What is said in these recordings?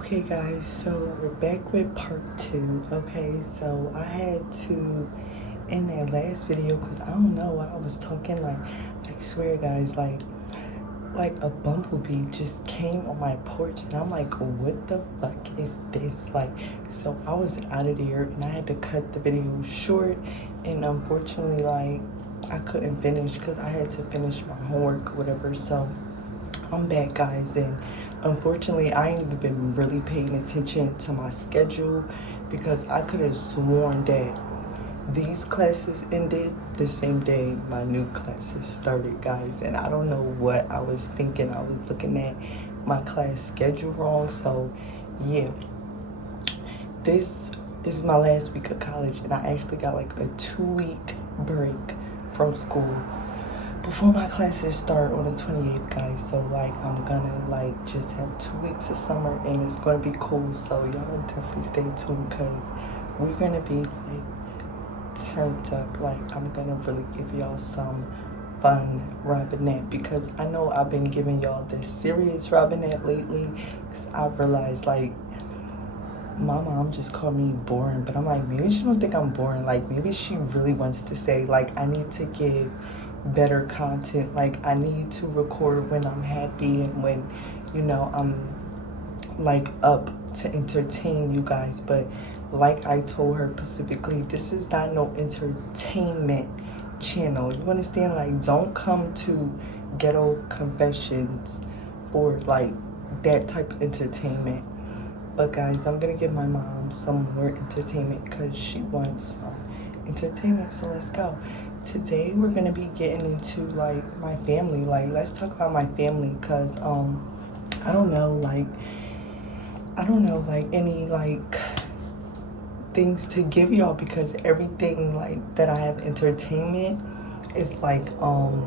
Okay guys, so we're back with part two. Okay, so I had to in that last video because I don't know why I was talking like I swear guys, like a bumblebee just came on my porch and I'm like, what the fuck is this? Like, so I was out of there and I had to cut the video short, and unfortunately like I couldn't finish because I had to finish my homework or whatever. So I'm back guys, and unfortunately I ain't even been really paying attention to my schedule because I could have sworn that these classes ended the same day my new classes started guys, and I don't know what I was thinking. I was looking at my class schedule wrong. So yeah, this is my last week of college and I actually got like a 2-week break from school before my classes start on the 28th guys. So like I'm gonna like just have 2 weeks of summer and it's gonna be cool. So y'all definitely stay tuned because we're gonna be like turned up. Like I'm gonna really give y'all some fun Robinette because I know I've been giving y'all this serious Robinette lately because I realized like my mom just called me boring, but I'm like, maybe she don't think I'm boring. Like maybe she really wants to say like I need to give better content. Like I need to record when I'm happy and when, you know, I'm like up to entertain you guys. But like I told her specifically, this is not no entertainment channel. You understand? Like don't come to Ghetto Confessions for like that type of entertainment. But guys, I'm gonna give my mom some more entertainment because she wants some entertainment. So let's go. Today we're gonna be getting into like my family. Like let's talk about my family because I don't know like any like things to give y'all because everything like that I have entertainment is like old.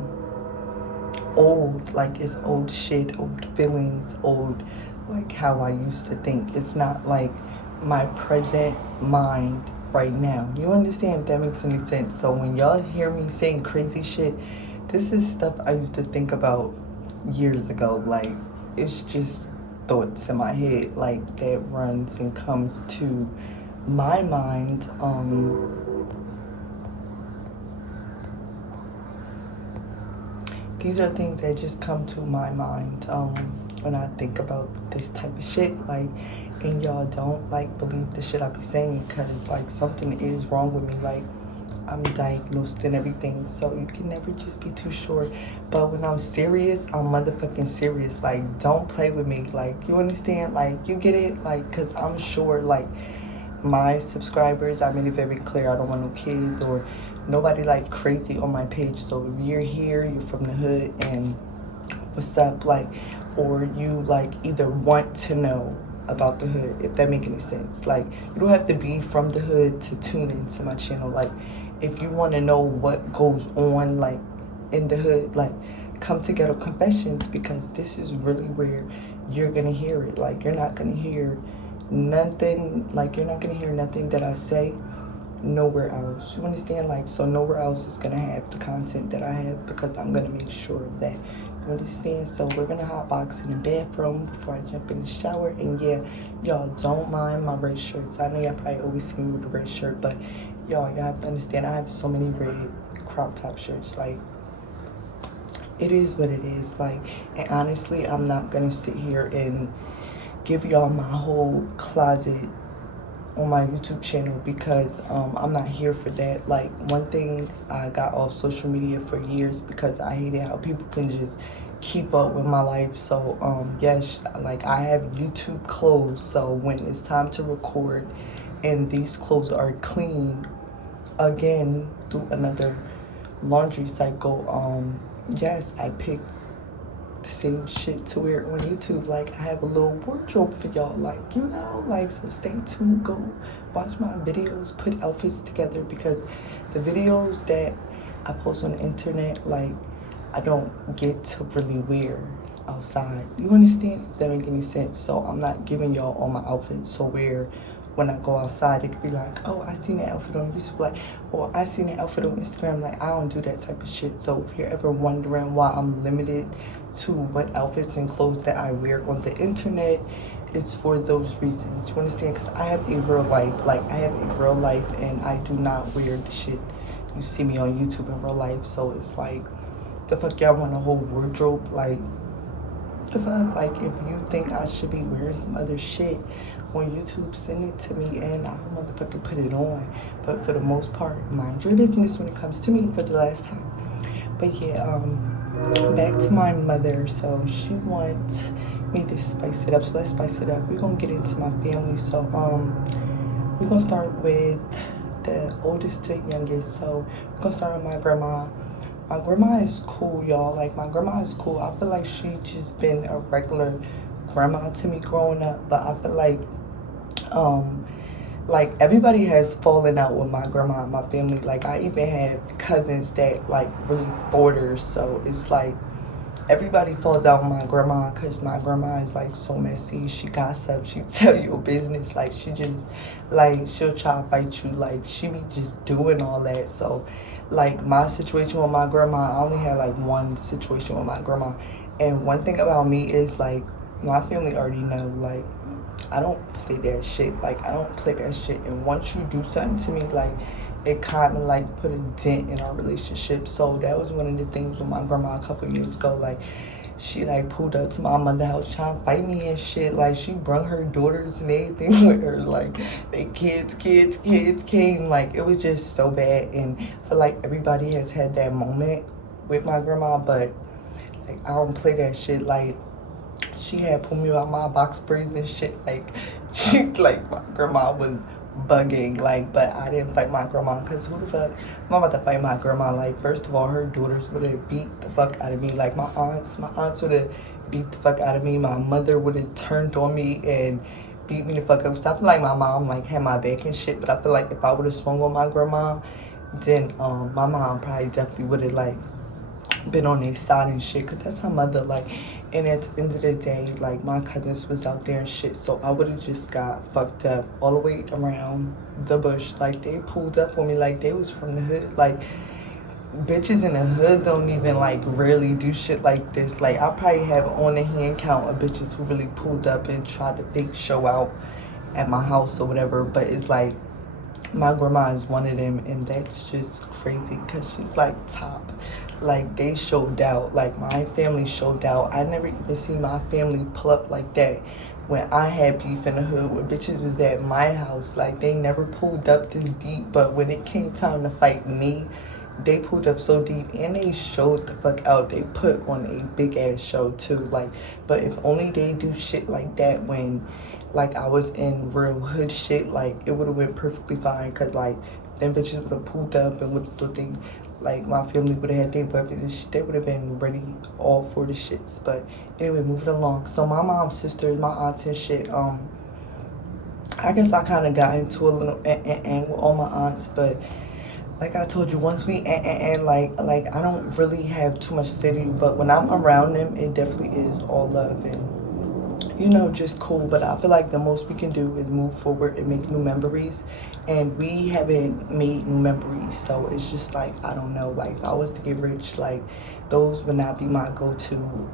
Like it's old shit, old feelings, old like how I used to think. It's not like my present mind right now. You understand, if that makes any sense? So when y'all hear me saying crazy shit, this is stuff I used to think about years ago. Like it's just thoughts in my head like that runs and comes to my mind. These are things that just come to my mind when I think about this type of shit. Like, and y'all don't like believe the shit I be saying because like something is wrong with me. Like I'm diagnosed and everything, so you can never just be too sure. But when I'm serious, I'm motherfucking serious. Like don't play with me. Like you understand? Like you get it? Like because I'm sure like my subscribers, I made it very clear I don't want no kids or nobody like crazy on my page. So if you're here, you're from the hood and what's up, like, or you like either want to know about the hood, if that make any sense. Like you don't have to be from the hood to tune into my channel. Like if you want to know what goes on like in the hood, like come to Ghetto Confessions because this is really where you're gonna hear it. Like you're not gonna hear nothing, like you're not gonna hear nothing that I say nowhere else. You understand? Like so nowhere else is gonna have the content that I have because I'm gonna make sure of that. You understand? So we're gonna hotbox in the bathroom before I jump in the shower. And yeah, y'all don't mind my red shirts. I know y'all probably always see me with a red shirt, but y'all have to understand I have so many red crop top shirts. Like it is what it is. Like, and honestly I'm not gonna sit here and give y'all my whole closet on my YouTube channel because I'm not here for that. Like one thing, I got off social media for years because I hated how people can just keep up with my life. So yes, like I have YouTube clothes, so when it's time to record and these clothes are clean again through another laundry cycle, yes, I picked the same shit to wear on YouTube. Like I have a little wardrobe for y'all, like, you know, like, so stay tuned, go watch my videos, put outfits together because the videos that I post on the internet, like I don't get to really wear outside. You understand, if that make any sense? So I'm not giving y'all all my outfits to wear when I go outside. It could be like, oh, I seen that outfit on YouTube, like, or I seen that outfit on Instagram. Like I don't do that type of shit. So if you're ever wondering why I'm limited to what outfits and clothes that I wear on the internet, it's for those reasons. You understand? Because I have a real life. Like, I have a real life, and I do not wear the shit you see me on YouTube in real life. So it's like, the fuck y'all want a whole wardrobe? Like, the fuck? Like, if you think I should be wearing some other shit on YouTube, send it to me and I'll motherfucking put it on. But for the most part, mind your business when it comes to me for the last time. But yeah, back to my mother. So she wants me to spice it up. So let's spice it up. We're gonna get into my family. So we're gonna start with the oldest to the youngest. So we're gonna start with my grandma. My grandma is cool, y'all. Like, my grandma is cool. I feel like she just been a regular grandma to me growing up. But I feel like everybody has fallen out with my grandma and my family. Like, I even have cousins that like really fought her. So it's like everybody falls out with my grandma because my grandma is like so messy. She gossip, she tell your business. Like, she just, like, she'll try to fight you. Like, she be just doing all that. So like, my situation with my grandma, I only had like one situation with my grandma. And one thing about me is, like, my family already know, like, I don't play that shit. Like, I don't play that shit. And once you do something to me, like, it kind of like put a dent in our relationship. So that was one of the things with my grandma a couple years ago. Like, she like pulled up to my mother's house trying to fight me and shit. Like, she brung her daughters and everything with her. Like, they kids came. Like, it was just so bad. And I feel like everybody has had that moment with my grandma, but like, I don't play that shit. Like, she had pulled me out my box braids and shit. Like, she, like, my grandma was bugging. Like, but I didn't fight my grandma, because who the fuck am I about to fight my grandma? Like, first of all, her daughters would have beat the fuck out of me. Like, my aunts would have beat the fuck out of me. My mother would have turned on me and beat me the fuck up. So I feel like my mom like had my back and shit. But I feel like if I would have swung on my grandma, then my mom probably definitely would have like been on their side and shit, because that's her mother. Like, and at the end of the day, like, my cousins was out there and shit, so I would have just got fucked up all the way around the bush. Like, they pulled up on me like they was from the hood. Like, bitches in the hood don't even like really do shit like this. Like, I probably have on the hand count of bitches who really pulled up and tried to fake show out at my house or whatever. But it's like, my grandma is one of them, and that's just crazy because she's like top. Like, they showed out. Like, my family showed out. I never even seen my family pull up like that when I had beef in the hood, when bitches was at my house. Like, they never pulled up this deep, but when it came time to fight me, they pulled up so deep, and they showed the fuck out. They put on a big ass show too. Like, but if only they do shit like that when like I was in real hood shit, like, it would have went perfectly fine, because like them bitches would have pulled up and would have thought they, like, my family would have had their weapons and shit. They would have been ready all for the shits. But anyway, moving along. So my mom's sisters, my aunts and shit, I guess I kind of got into a little with all my aunts. But like I told you, once we like I don't really have too much to do. But when I'm around them, it definitely is all love and, you know, just cool. But I feel like the most we can do is move forward and make new memories, and we haven't made new memories. So it's just like, I don't know, like, if I was to get rich, like, those would not be my go-to,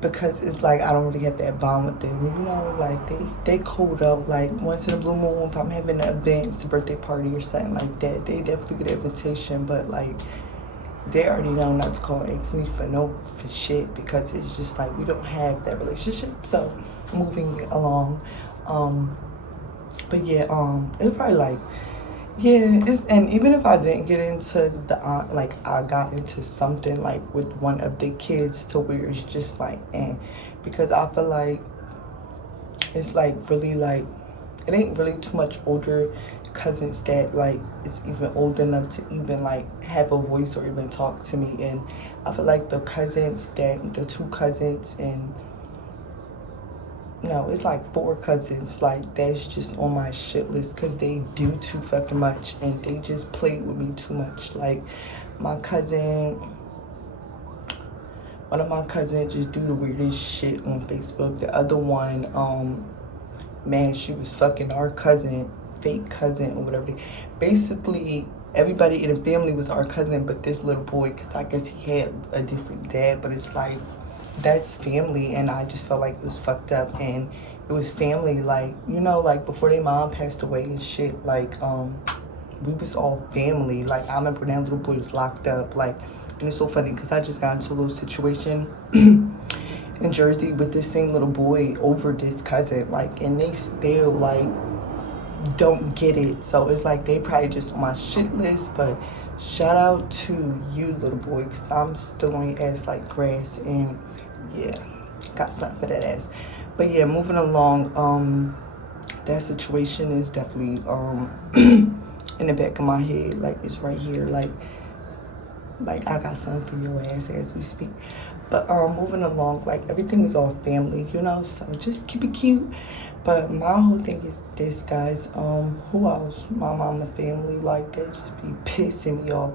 because it's like I don't really have that bond with them, you know. Like, they cool though. Like, once in a blue moon, if I'm having an event, it's a birthday party or something like that, they definitely get an invitation. But like, they already know not to call and ask me for shit, because it's just like we don't have that relationship. So moving along, but yeah, it's probably like, yeah, and even if I didn't get into the like, I got into something like with one of the kids to where it's just like, because I feel like it's like really like, it ain't really too much older cousins that like is even old enough to even like have a voice or even talk to me. And I feel like the two cousins, and no, it's like 4 cousins, like, that's just on my shit list, because they do too fucking much and they just play with me too much. Like, my cousin, one of my cousins just do the weirdest shit on Facebook. The other one, man, she was fucking our cousin, fake cousin or whatever. Basically, everybody in the family was our cousin, but this little boy, because I guess he had a different dad. But it's like, that's family, and I just felt like it was fucked up. And it was family, like, you know, like before their mom passed away and shit, like, we was all family. Like, I remember that little boy was locked up, like, and it's so funny because I just got into a little situation in Jersey with this same little boy over this cousin, like, and they still, like, don't get it. So it's like they probably just on my shit list, but shout out to you, little boy, because I'm still on your ass like grass, and yeah, got something for that ass. But yeah, moving along, that situation is definitely in the back of my head, like it's right here, like I got something for your ass as we speak. But moving along, like everything is all family, you know, so just keep it cute. But my whole thing is this, guys. Who else? My mom and family, like they just be pissing me off.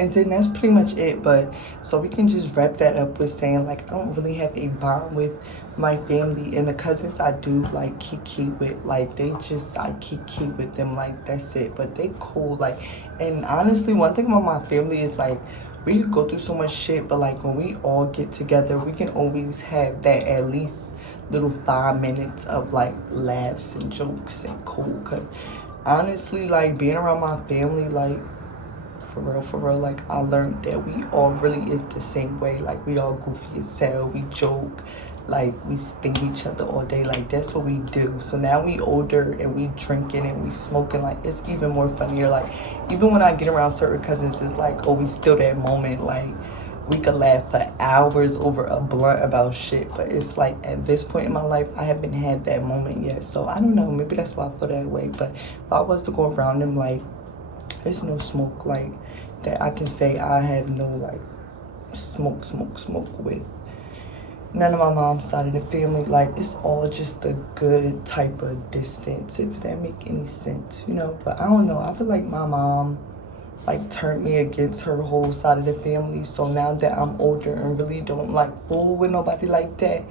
And then that's pretty much it. But so we can just wrap that up with saying, like, I don't really have a bond with my family, and the cousins I do like kiki with, like they just, I kiki with them, like that's it. But they cool, like, and honestly, one thing about my family is like we could go through so much shit, but like when we all get together, we can always have that at least little 5 minutes of like laughs and jokes and cool. Cause honestly, like being around my family, like for real, like I learned that we all really is the same way. Like we all goofy as hell, we joke, like we sting each other all day, like that's what we do. So now we older and we drinking and we smoking, like it's even more funnier. Like even when I get around certain cousins, it's like, oh, we still that moment, like we could laugh for hours over a blunt about shit. But it's like at this point in my life, I haven't had that moment yet. So I don't know, maybe that's why I feel that way. But if I was to go around them, like there's no smoke like that I can say I have no like smoke with none of my mom's side of the family. Like it's all just a good type of distance, if that make any sense, you know. But I don't know, I feel like my mom like turned me against her whole side of the family. So now that I'm older and really don't like fool with nobody like that,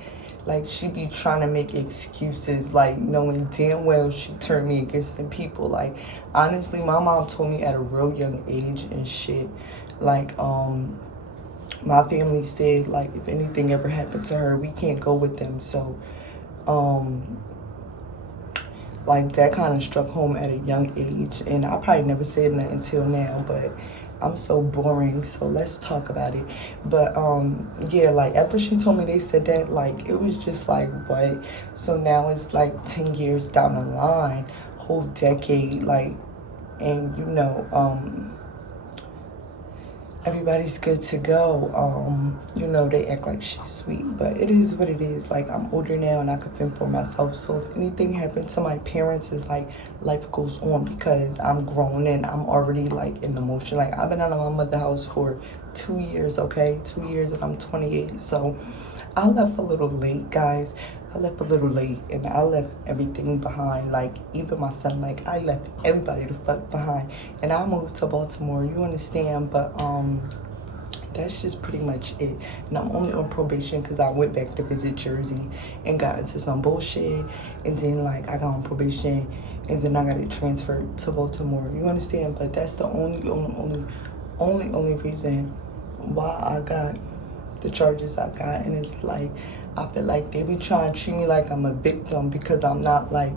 like she be trying to make excuses, like knowing damn well she turned me against the people. Like honestly, my mom told me at a real young age and shit, like my family said, like, if anything ever happened to her, we can't go with them. So, like, that kind of struck home at a young age. And I probably never said that until now, but I'm so boring, so let's talk about it. But, yeah, like, after she told me they said that, like, it was just like, what? So now it's, like, 10 years down the line, whole decade, like, and, you know, everybody's good to go. You know, they act like she's sweet, but it is what it is. Like, I'm older now and I can fend for myself. So if anything happened to my parents, it's like life goes on because I'm grown and I'm already like in the motion. Like, I've been out of my mother's house for 2 years, okay? 2 years and I'm 28. So I left a little late, guys. I left a little late and I left everything behind. Like, even my son, like, I left everybody the fuck behind. And I moved to Baltimore, you understand? But, that's just pretty much it. And I'm only on probation because I went back to visit Jersey and got into some bullshit. And then, like, I got on probation and then I got it transferred to Baltimore. You understand? But that's the only reason why I got the charges I got. And it's like, I feel like they be trying to treat me like I'm a victim because I'm not like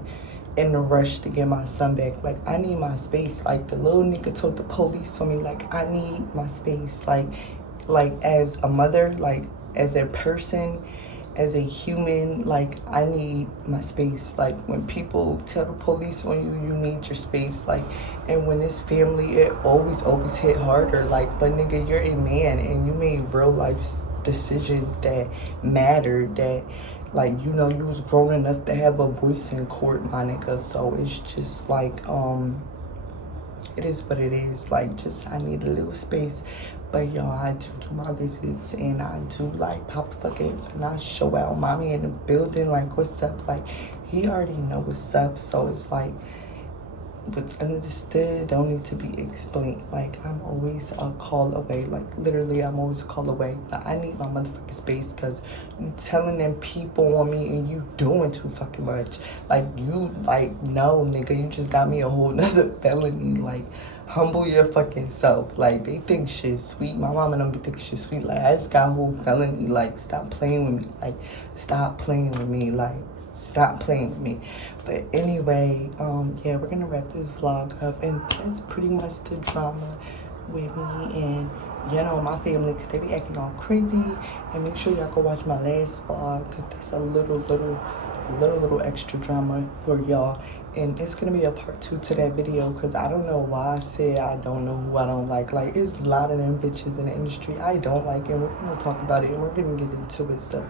in the rush to get my son back. Like, I need my space. Like, the little nigga told the police on me, like, I need my space. Like as a mother, like as a person, as a human, like I need my space. Like when people tell the police on you, you need your space. Like, and when it's family, it always hit harder. Like, but nigga, you're a man and you made real life decisions that mattered, that like, you know, you was grown enough to have a voice in court, my nigga. So it's just like, it is what it is. Like, just I need a little space. But y'all, I do my visits and I do like pop the fucking and I show out mommy in the building, like what's up. Like, he already know what's up. So it's like what's understood don't need to be explained. Like, I'm always a call away. Like, literally, I'm always a call away. But I need my motherfucking space because you telling them people on me and you doing too fucking much. Like, you, like, no, nigga, you just got me a whole nother felony. Like, humble your fucking self. Like, they think shit's sweet. My mom and them be thinking shit's sweet. Like, I just got a whole felony. Like, stop playing with me. Like, stop playing with me. Like, stop playing with me. But anyway, yeah, we're gonna wrap this vlog up, and that's pretty much the drama with me and, you know, my family, because they be acting all crazy. And make sure y'all go watch my last vlog, because that's a little extra drama for y'all. And it's gonna be a part 2 to that video, because I don't know why I said I don't know who I don't like. Like, it's a lot of them bitches in the industry I don't like, and we're gonna talk about it, and we're gonna get into it. So